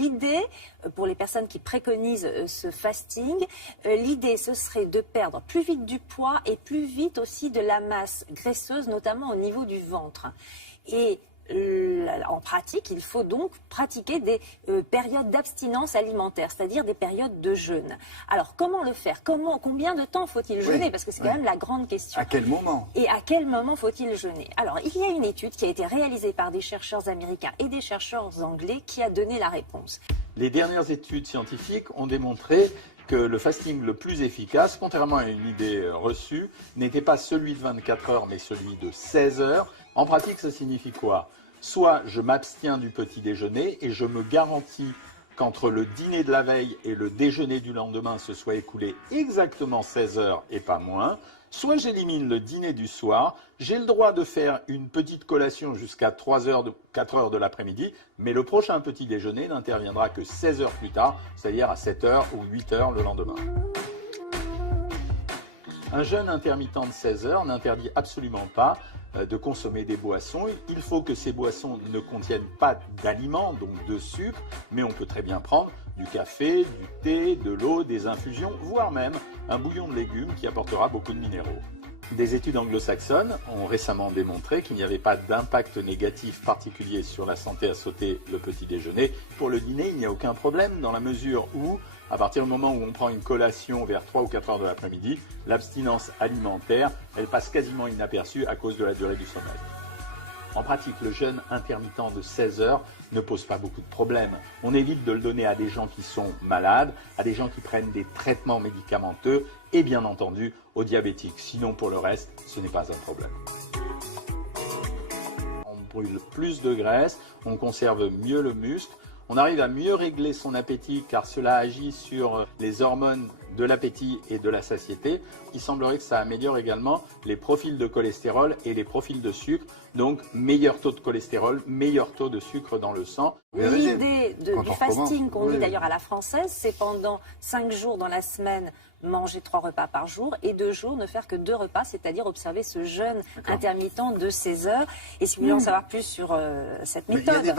l'idée, pour les personnes qui préconisent ce fasting, l'idée ce serait de perdre plus vite du poids et plus vite aussi de la masse graisseuse, notamment au niveau du ventre. Et en pratique, il faut donc pratiquer des périodes d'abstinence alimentaire, c'est-à-dire des périodes de jeûne. Alors, comment le faire? Combien de temps faut-il jeûner? Parce que c'est quand même la grande question. À quel moment? Et à quel moment faut-il jeûner? Alors, il y a une étude qui a été réalisée par des chercheurs américains et des chercheurs anglais qui a donné la réponse. Les dernières études scientifiques ont démontré que le fasting le plus efficace, contrairement à une idée reçue, n'était pas celui de 24 heures, mais celui de 16 heures. En pratique, ça signifie quoi? Soit je m'abstiens du petit déjeuner et je me garantis qu'entre le dîner de la veille et le déjeuner du lendemain se soit écoulé exactement 16 heures et pas moins. Soit j'élimine le dîner du soir, j'ai le droit de faire une petite collation jusqu'à 4 heures de l'après-midi, mais le prochain petit déjeuner n'interviendra que 16 heures plus tard, c'est-à-dire à 7 heures ou 8 heures le lendemain. Un jeûne intermittent de 16 heures n'interdit absolument pas de consommer des boissons. Il faut que ces boissons ne contiennent pas d'aliments, donc de sucre, mais on peut très bien prendre du café, du thé, de l'eau, des infusions, voire même un bouillon de légumes qui apportera beaucoup de minéraux. Des études anglo-saxonnes ont récemment démontré qu'il n'y avait pas d'impact négatif particulier sur la santé à sauter le petit déjeuner. Pour le dîner, il n'y a aucun problème dans la mesure où, à partir du moment où on prend une collation vers 3 ou 4 heures de l'après-midi, l'abstinence alimentaire, elle passe quasiment inaperçue à cause de la durée du sommeil. En pratique, le jeûne intermittent de 16 heures ne pose pas beaucoup de problèmes. On évite de le donner à des gens qui sont malades, à des gens qui prennent des traitements médicamenteux et bien entendu aux diabétiques. Sinon, pour le reste, ce n'est pas un problème. On brûle plus de graisse, on conserve mieux le muscle, on arrive à mieux régler son appétit car cela agit sur les hormones de l'appétit et de la satiété. Il semblerait que ça améliore également les profils de cholestérol et les profils de sucre. Donc, meilleur taux de cholestérol, meilleur taux de sucre dans le sang. L'idée du fasting qu'on dit d'ailleurs à la française, c'est pendant 5 jours dans la semaine, manger 3 repas par jour et 2 jours ne faire que 2 repas, c'est-à-dire observer ce jeûne intermittent de 16 heures. Et si vous voulez en savoir plus sur cette méthode...